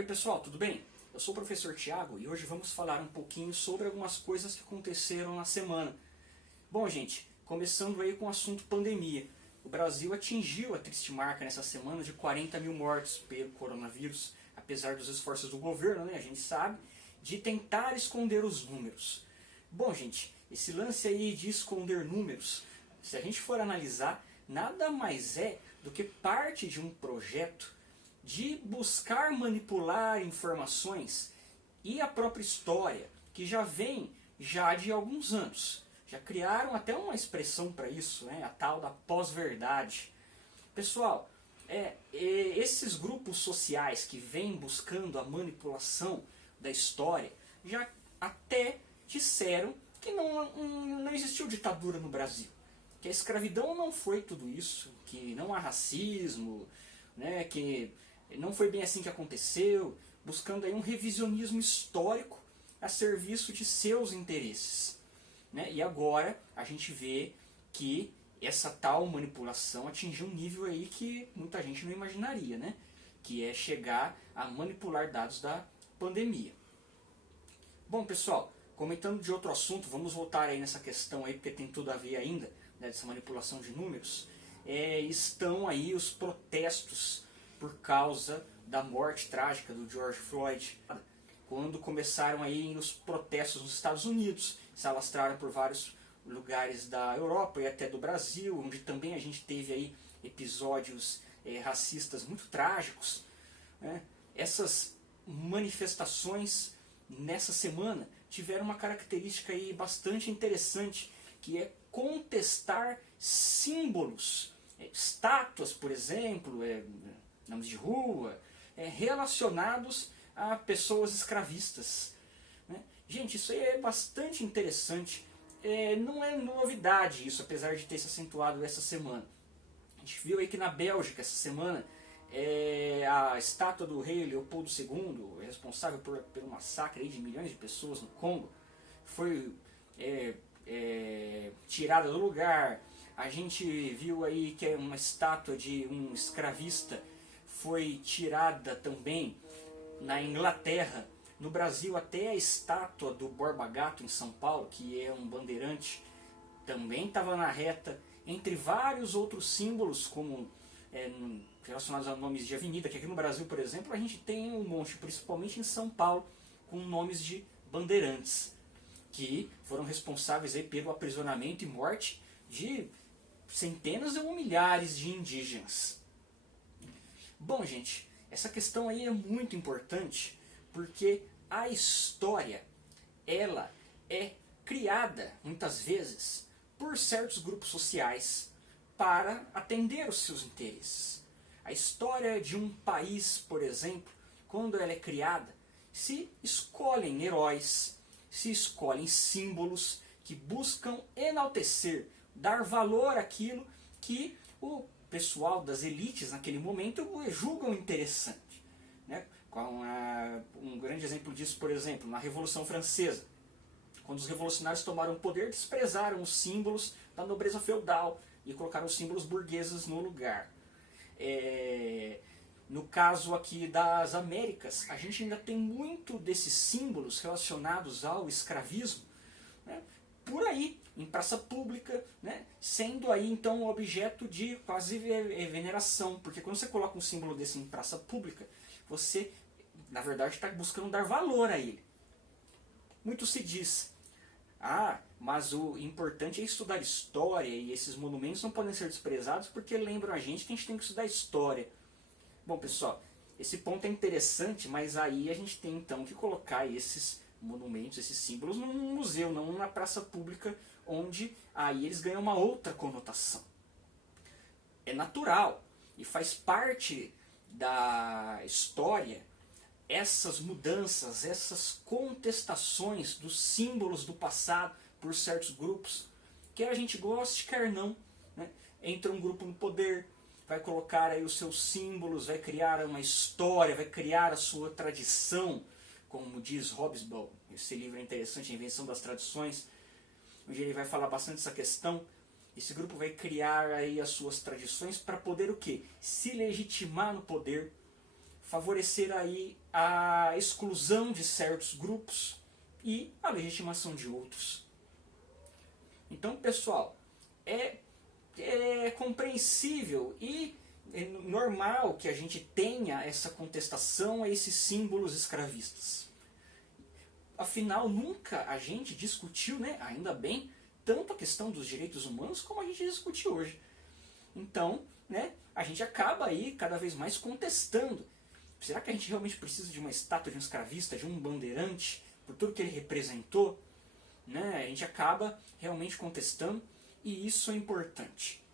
Oi pessoal, tudo bem? Eu sou o professor Tiago e hoje vamos falar um pouquinho sobre algumas coisas que aconteceram na semana. Bom gente, começando aí com o assunto pandemia. O Brasil atingiu a triste marca nessa semana de 40 mil mortes pelo coronavírus, apesar dos esforços do governo, né, a gente sabe, de tentar esconder os números. Bom gente, esse lance aí de esconder números, se a gente for analisar, nada mais é do que parte de um projeto de buscar manipular informações e a própria história, que já vem já de alguns anos. Já criaram até uma expressão para isso, né? A tal da pós-verdade. Pessoal, esses grupos sociais que vêm buscando a manipulação da história já até disseram que não existiu ditadura no Brasil. Que a escravidão não foi tudo isso, que não há racismo, né, que não foi bem assim que aconteceu, buscando aí um revisionismo histórico a serviço de seus interesses. Né? E agora a gente vê que essa tal manipulação atingiu um nível aí que muita gente não imaginaria, né? Que é chegar a manipular dados da pandemia. Bom pessoal, comentando de outro assunto, vamos voltar aí nessa questão aí, porque tem tudo a ver ainda, né, dessa manipulação de números. Estão aí os protestos por causa da morte trágica do George Floyd, quando começaram aí os protestos nos Estados Unidos, se alastraram por vários lugares da Europa e até do Brasil, onde também a gente teve aí episódios racistas muito trágicos. Né? Essas manifestações nessa semana tiveram uma característica aí bastante interessante, que é contestar símbolos, estátuas, por exemplo, nomes de rua, relacionados a pessoas escravistas. Né? Gente, isso aí é bastante interessante. Não é novidade isso, apesar de ter se acentuado essa semana. A gente viu aí que na Bélgica, essa semana, a estátua do rei Leopoldo II, responsável pelo massacre aí de milhões de pessoas no Congo, foi tirada do lugar. A gente viu aí que uma estátua de um escravista foi tirada também na Inglaterra. No Brasil, até a estátua do Borba Gato em São Paulo, que é um bandeirante, também estava na reta, entre vários outros símbolos, como relacionados a nomes de avenida, que aqui no Brasil, por exemplo, a gente tem um monte, principalmente em São Paulo, com nomes de bandeirantes, que foram responsáveis aí pelo aprisionamento e morte de centenas ou milhares de indígenas. Bom, gente, essa questão aí é muito importante, porque a história, ela é criada, muitas vezes, por certos grupos sociais para atender os seus interesses. A história de um país, por exemplo, quando ela é criada, se escolhem heróis, se escolhem símbolos que buscam enaltecer, dar valor àquilo que o pessoal das elites naquele momento julgam interessante. Né? Um grande exemplo disso, por exemplo, na Revolução Francesa. Quando os revolucionários tomaram o poder, desprezaram os símbolos da nobreza feudal e colocaram os símbolos burgueses no lugar. No caso aqui das Américas, a gente ainda tem muito desses símbolos relacionados ao escravismo, né, por aí, em praça pública, né, sendo aí então objeto de quase veneração, porque quando você coloca um símbolo desse em praça pública, você, na verdade, está buscando dar valor a ele. Muito se diz, mas o importante é estudar história e esses monumentos não podem ser desprezados porque lembram a gente que a gente tem que estudar história. Bom pessoal, esse ponto é interessante, mas aí a gente tem então que colocar esses monumentos, esses símbolos num museu, não na praça pública, onde aí eles ganham uma outra conotação. É natural e faz parte da história essas mudanças, essas contestações dos símbolos do passado por certos grupos, quer a gente goste, quer não. Né? Entra um grupo no poder, vai colocar aí os seus símbolos, vai criar uma história, vai criar a sua tradição, como diz Hobsbawm. Esse livro é interessante, A Invenção das Tradições, onde ele vai falar bastante dessa questão. Esse grupo vai criar aí as suas tradições para poder o quê? Se legitimar no poder, favorecer aí a exclusão de certos grupos e a legitimação de outros. Então, pessoal, é compreensível e é normal que a gente tenha essa contestação a esses símbolos escravistas. Afinal, nunca a gente discutiu, né, ainda bem, tanto a questão dos direitos humanos como a gente discute hoje. Então, né, a gente acaba aí cada vez mais contestando. Será que a gente realmente precisa de uma estátua de um escravista, de um bandeirante, por tudo que ele representou? Né? A gente acaba realmente contestando e isso é importante.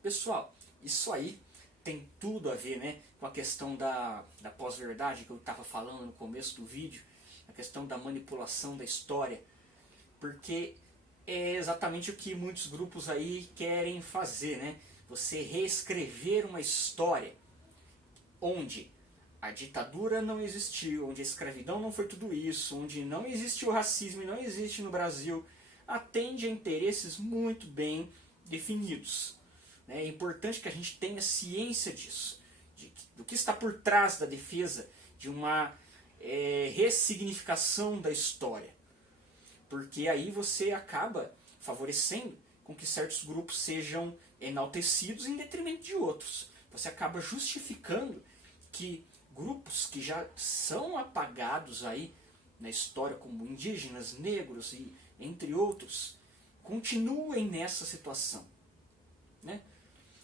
Pessoal, isso aí tem tudo a ver, né, com a questão da pós-verdade que eu estava falando no começo do vídeo, a questão da manipulação da história, porque é exatamente o que muitos grupos aí querem fazer, né? Você reescrever uma história onde a ditadura não existiu, onde a escravidão não foi tudo isso, onde não existe o racismo e não existe no Brasil, atende a interesses muito bem definidos. É importante que a gente tenha ciência disso, do que está por trás da defesa de uma ressignificação da história. Porque aí você acaba favorecendo com que certos grupos sejam enaltecidos em detrimento de outros. Você acaba justificando que grupos que já são apagados aí na história, como indígenas, negros e entre outros, continuem nessa situação. Né?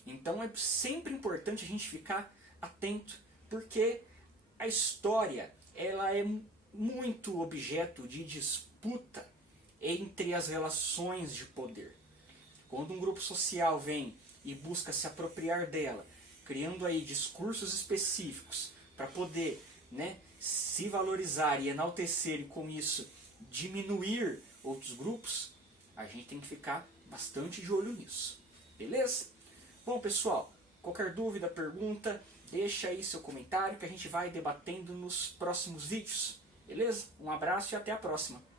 Então é sempre importante a gente ficar atento, porque a história ela é muito objeto de disputa entre as relações de poder. Quando um grupo social vem e busca se apropriar dela, criando aí discursos específicos para poder, né, se valorizar e enaltecer e com isso diminuir outros grupos, a gente tem que ficar bastante de olho nisso. Beleza? Bom, pessoal, qualquer dúvida, pergunta, deixa aí seu comentário que a gente vai debatendo nos próximos vídeos. Beleza? Um abraço e até a próxima.